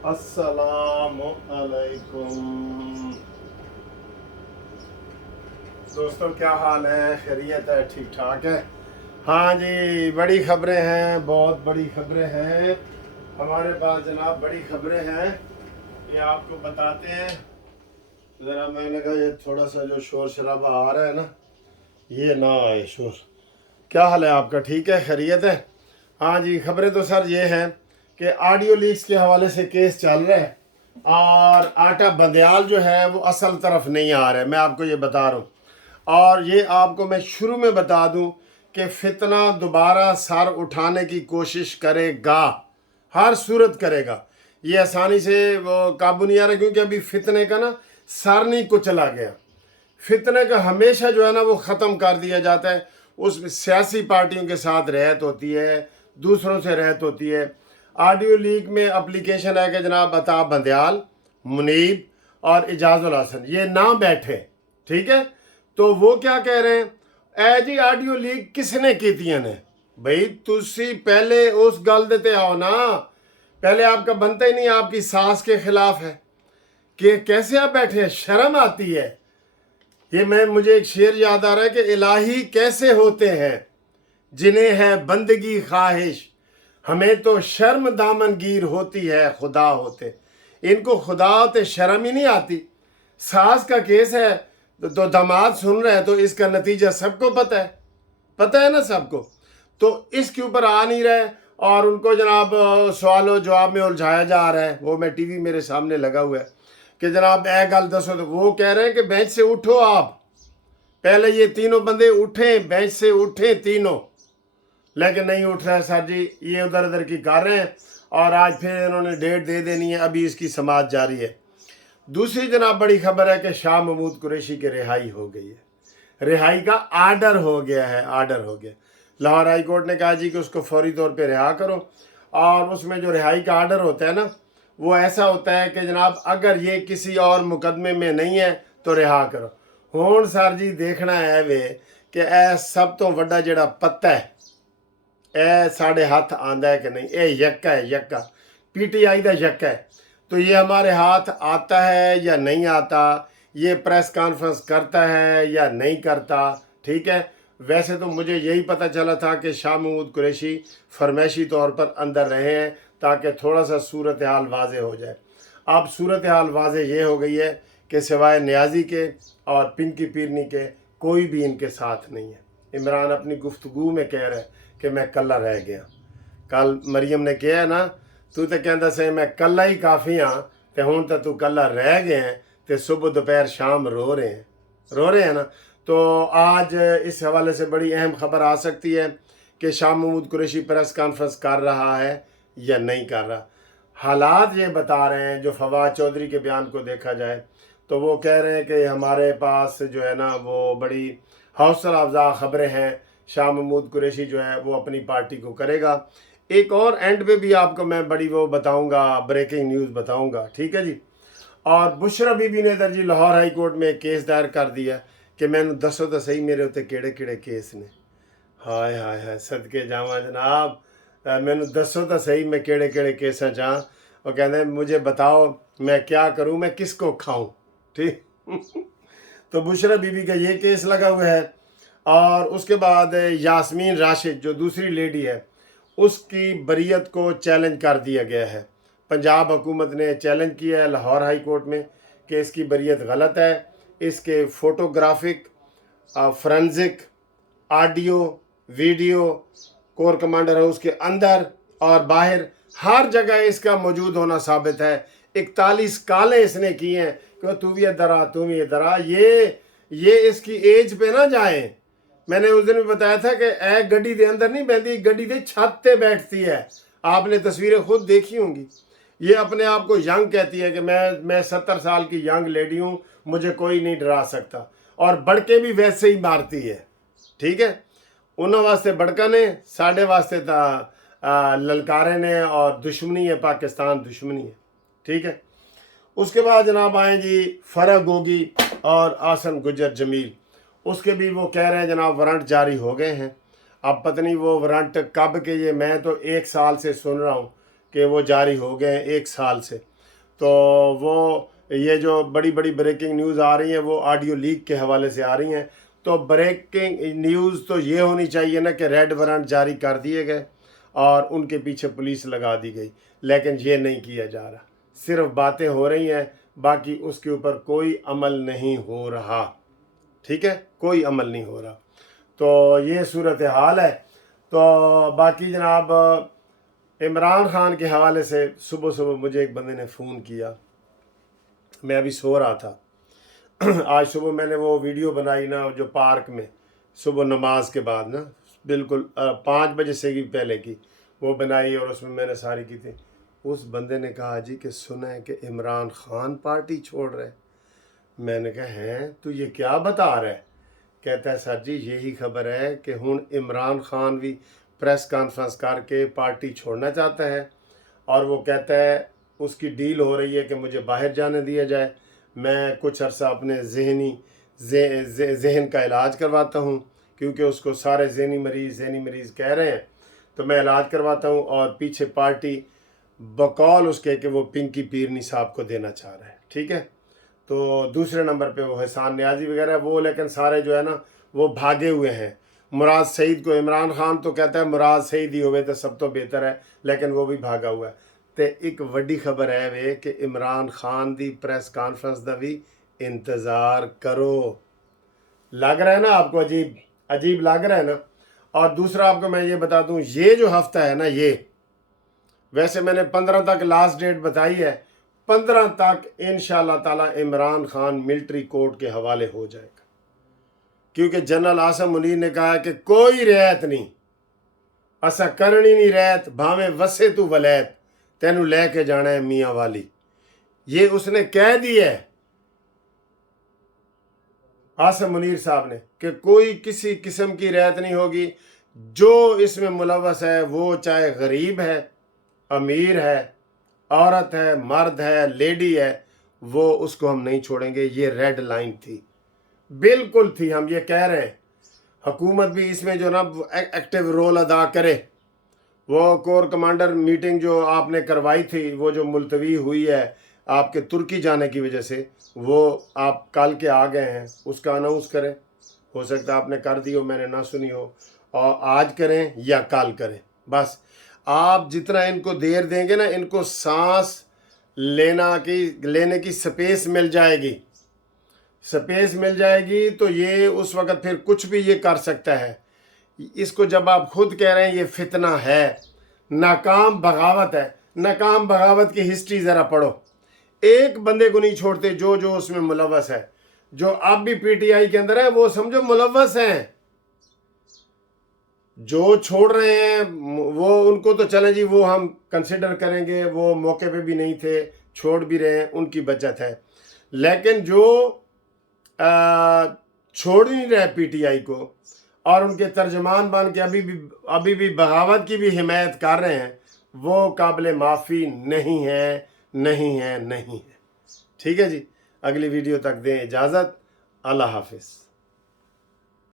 अस्सलामु अलैकुम दोस्तों, क्या हाल है? खैरियत है? ठीक ठाक है? हाँ जी, बड़ी खबरें हैं, बहुत बड़ी खबरें हैं हमारे पास जनाब। बड़ी खबरें हैं, ये आपको बताते हैं। ज़रा मैंने कहा ये थोड़ा सा जो शोर शराबा आ रहा है ना, ये ना आए शोर। क्या हाल है आपका? ठीक है? खैरियत है? हाँ जी, खबरें तो सर ये हैं कि ऑडियो लीक्स के हवाले से केस चल रहा है और आटा बंदयाल जो है वो असल तरफ नहीं आ रहा है, मैं आपको ये बता रहा हूँ। और ये आपको मैं शुरू में बता दूं कि फितना दोबारा सर उठाने की कोशिश करेगा, हर सूरत करेगा। ये आसानी से वो काबू नहीं आ रहा, क्योंकि अभी फितने का ना सर नहीं कुचला गया। फितने का हमेशा जो है ना वो ख़त्म कर दिया जाता है। उसमें सियासी पार्टियों के साथ रहत होती है, दूसरों से रहत होती है। ऑडियो लीक में अप्लीकेशन है कि जनाब अता बंदयाल, मुनीब और इजाजुल हसन ये ना बैठे, ठीक है? तो वो क्या कह रहे हैं, ए जी ऑडियो लीक किसने की थी ने? भाई तुसी पहले उस गल देते आओ ना, पहले आपका बनता ही नहीं, आपकी सास के खिलाफ है कि कैसे आप बैठे हैं? शर्म आती है। ये मुझे एक शेर याद आ रहा है कि इलाही कैसे होते हैं जिन्हें है बंदगी ख्वाहिश, हमें तो शर्म दामनगीर होती है खुदा होते। इनको खुदा होते शर्म ही नहीं आती। सास का केस है तो दामाद सुन रहे हैं, तो इसका नतीजा सबको पता है ना सबको। तो इसके ऊपर आ नहीं रहे और उनको जनाब सवालों जवाब में उलझाया जा रहा है। वो मैं टीवी मेरे सामने लगा हुआ है कि जनाब ए गल दसो, तो वो कह रहे हैं कि बेंच से उठो आप। पहले ये तीनों बंदे उठे, बेंच से उठे तीनों, लेकिन नहीं उठ रहा है सर जी, ये उधर उधर की कर रहे हैं। और आज फिर इन्होंने डेट दे देनी है, अभी इसकी समाअत जारी है। दूसरी जनाब बड़ी खबर है कि शाह महमूद कुरैशी की रिहाई हो गई है। रिहाई का आर्डर हो गया है, आर्डर हो गया। लाहौर हाई कोर्ट ने कहा जी कि उसको फौरी तौर पे रिहा करो। और उसमें जो रिहाई का आर्डर होता है ना, वो ऐसा होता है कि जनाब अगर ये किसी और मुकदमे में नहीं है तो रिहा करो। हुण सर जी देखना है वे कि ए सब तो वड्डा जेड़ा पत्ता है ए साढ़े हाथ आंदा है कि नहीं। ये यक्का है, यक्का पीटीआई का यक्का है। तो ये हमारे हाथ आता है या नहीं आता, ये प्रेस कॉन्फ्रेंस करता है या नहीं करता, ठीक है? वैसे तो मुझे यही पता चला था कि शाह महमूद कुरैशी फरमाइशी तौर पर अंदर रहे हैं ताकि थोड़ा सा सूरत हाल वाज़े हो जाए। अब सूरत हाल वाज़े ये हो गई है कि सिवाय न्याजी के और पिंकी पीरनी के कोई भी इनके साथ नहीं है। इमरान अपनी गुफ्तगू में कह रहा है कि मैं कल्ला रह गया। कल मरियम ने कहा ना, तू तो कहता से मैं कल्ला ही काफ़ी हाँ, तो हूँ तो तू कल्ला रह गए हैं, तो सुबह दोपहर शाम रो रहे हैं ना। तो आज इस हवाले से बड़ी अहम खबर आ सकती है कि शाह महमूद कुरैशी प्रेस कॉन्फ्रेंस कर रहा है या नहीं कर रहा। हालात ये बता रहे हैं, जो फवाद चौधरी के बयान को देखा जाए तो वो कह रहे हैं कि हमारे पास जो है ना वो बड़ी हौसला अफजा खबरें हैं, शाह महमूद कुरैशी जो है वो अपनी पार्टी को करेगा। एक और एंड पे भी आपको मैं बड़ी वो बताऊंगा, ब्रेकिंग न्यूज़ बताऊंगा, ठीक है जी। और बुशरा बीबी ने इधर जी लाहौर हाई कोर्ट में एक केस दायर कर दिया कि मैंने दसो तो सही मेरे उत्ते केड़े केड़े केस ने। हाय हाय हाय, सदके जावा जनाब, मैंने दसो तो सही मैं केड़े केड़े केसा चा। वो कहते मुझे बताओ मैं क्या करूं, मैं किसको खाऊं, ठीक। तो बुशरा बीबी का ये केस लगा हुआ है। और उसके बाद यास्मीन राशिद जो दूसरी लेडी है, उसकी बरीयत को चैलेंज कर दिया गया है। पंजाब हुकूमत ने चैलेंज किया है लाहौर हाई कोर्ट में कि इसकी बरीयत गलत है। इसके photographic, forensic, audio, video, corps commander house के अंदर और बाहर हर जगह इसका मौजूद होना साबित है। 41 काले इसने किए हैं कि तू भी इधर आ, तू भी इधर आ। ये इसकी एज पे ना जाए। मैंने उस दिन भी बताया था कि ए गड्डी के अंदर नहीं बहती, गड्डी के छत पे बैठती है। आपने तस्वीरें खुद देखी होंगी। ये अपने आप को यंग कहती है कि मैं 70 साल की यंग लेडी हूँ, मुझे कोई नहीं डरा सकता। और बड़के भी वैसे ही मारती है, ठीक है? उन्होंने वास्ते बड़का ने, साढ़े वास्ते ललकारे ने, और दुश्मनी है, पाकिस्तान दुश्मनी है, ठीक है? उसके बाद जनाब आए जी फरह गोगी और आसन गुजर जमील। उसके भी वो कह रहे हैं जनाब वारंट जारी हो गए हैं। अब पता नहीं वो वारंट कब के, ये मैं तो 1 साल से सुन रहा हूँ कि वो जारी हो गए हैं, 1 साल से। तो वो ये जो बड़ी बड़ी ब्रेकिंग न्यूज़ आ रही हैं वो ऑडियो लीक के हवाले से आ रही हैं। तो ब्रेकिंग न्यूज़ तो ये होनी चाहिए ना कि रेड वारंट जारी कर दिए गए और उनके पीछे पुलिस लगा दी गई, लेकिन ये नहीं किया जा रहा, सिर्फ बातें हो रही हैं, बाकी उसके ऊपर कोई अमल नहीं हो रहा। ठीक है, कोई अमल नहीं हो रहा। तो ये सूरत हाल है। तो बाकी जनाब इमरान खान के हवाले से सुबह सुबह मुझे एक बंदे ने फ़ोन किया, मैं अभी सो रहा था। आज सुबह मैंने वो वीडियो बनाई ना जो पार्क में सुबह नमाज के बाद ना, बिल्कुल 5 बजे से भी पहले की वो बनाई और उसमें मैंने सारी की थी। उस बंदे ने कहा जी कि सुना है कि इमरान खान पार्टी छोड़ रहे। मैंने कहा हैं तू ये क्या बता रहा है? कहता है सर जी यही खबर है कि हुण इमरान खान भी प्रेस कॉन्फ्रेंस करके पार्टी छोड़ना चाहता है और वो कहता है उसकी डील हो रही है कि मुझे बाहर जाने दिया जाए, मैं कुछ अरसा अपने जहन का इलाज करवाता हूँ, क्योंकि उसको सारे जहनी मरीज़ कह रहे हैं, तो मैं इलाज करवाता हूँ। और पीछे पार्टी बकौल उसके कि वो पिंकी पीरनी साहब को देना चाह रहा है। ठीक है, तो दूसरे नंबर पे वो हसन न्याजी वगैरह वो, लेकिन सारे जो है ना वो भागे हुए हैं। मुराद सईद को इमरान खान तो कहता है मुराद सईद ही होवे तो सब तो बेहतर है, लेकिन वो भी भागा हुआ है। तो एक वड्डी खबर है वे कि इमरान खान दी प्रेस कॉन्फ्रेंस का भी इंतज़ार करो। लग रहा है ना आपको अजीब लग रहा है ना। और दूसरा आपको मैं ये बता दूं, ये जो हफ्ता है ना, ये वैसे मैंने 15 तक लास्ट डेट बताई है, 15 तक इंशाअल्लाह ताला इमरान खान मिलिट्री कोर्ट के हवाले हो जाएगा, क्योंकि जनरल आसम मुनीर ने कहा है कि कोई रियायत नहीं, असा करनी नहीं रियायत, भावें वसे तू वलैत, तेनू लेके जाना है मियाँ वाली। ये उसने कह दिया है आसम मुनीर साहब ने कि कोई किसी किस्म की रियायत नहीं होगी। जो इसमें मुलव्वस है वो चाहे गरीब है, अमीर है, औरत है, मर्द है, लेडी है, वो उसको हम नहीं छोड़ेंगे। ये रेड लाइन थी, बिल्कुल थी। हम ये कह रहे हैं हुकूमत भी इसमें जो ना एक्टिव रोल अदा करे। वो कोर कमांडर मीटिंग जो आपने करवाई थी, वो जो मुलतवी हुई है आपके तुर्की जाने की वजह से, वो आप कल के आ गए हैं, उसका अनाउंस करें। हो सकता है आपने कर दी हो, मैंने ना सुनी हो, और आज करें या कल करें। बस आप जितना इनको देर देंगे ना, इनको सांस लेने की स्पेस मिल जाएगी, तो ये उस वक़्त फिर कुछ भी ये कर सकता है। इसको जब आप खुद कह रहे हैं ये फितना है, नाकाम बगावत है, नाकाम बगावत की हिस्ट्री ज़रा पढ़ो। एक बंदे को नहीं छोड़ते जो उसमें मुलव्वस है। जो अब भी पीटीआई के अंदर है वो समझो मुलव्वस हैं। जो छोड़ रहे हैं वो उनको तो चले जी, वो हम कंसिडर करेंगे, वो मौके पे भी नहीं थे, छोड़ भी रहे हैं, उनकी बचत है। लेकिन जो छोड़ नहीं रहे पीटीआई को और उनके तर्जमान बन के अभी भी बगावत की भी हिमायत कर रहे हैं, वो काबिल माफ़ी नहीं है। ठीक है जी, अगली वीडियो तक दें इजाज़त। अल्लाह हाफिज़।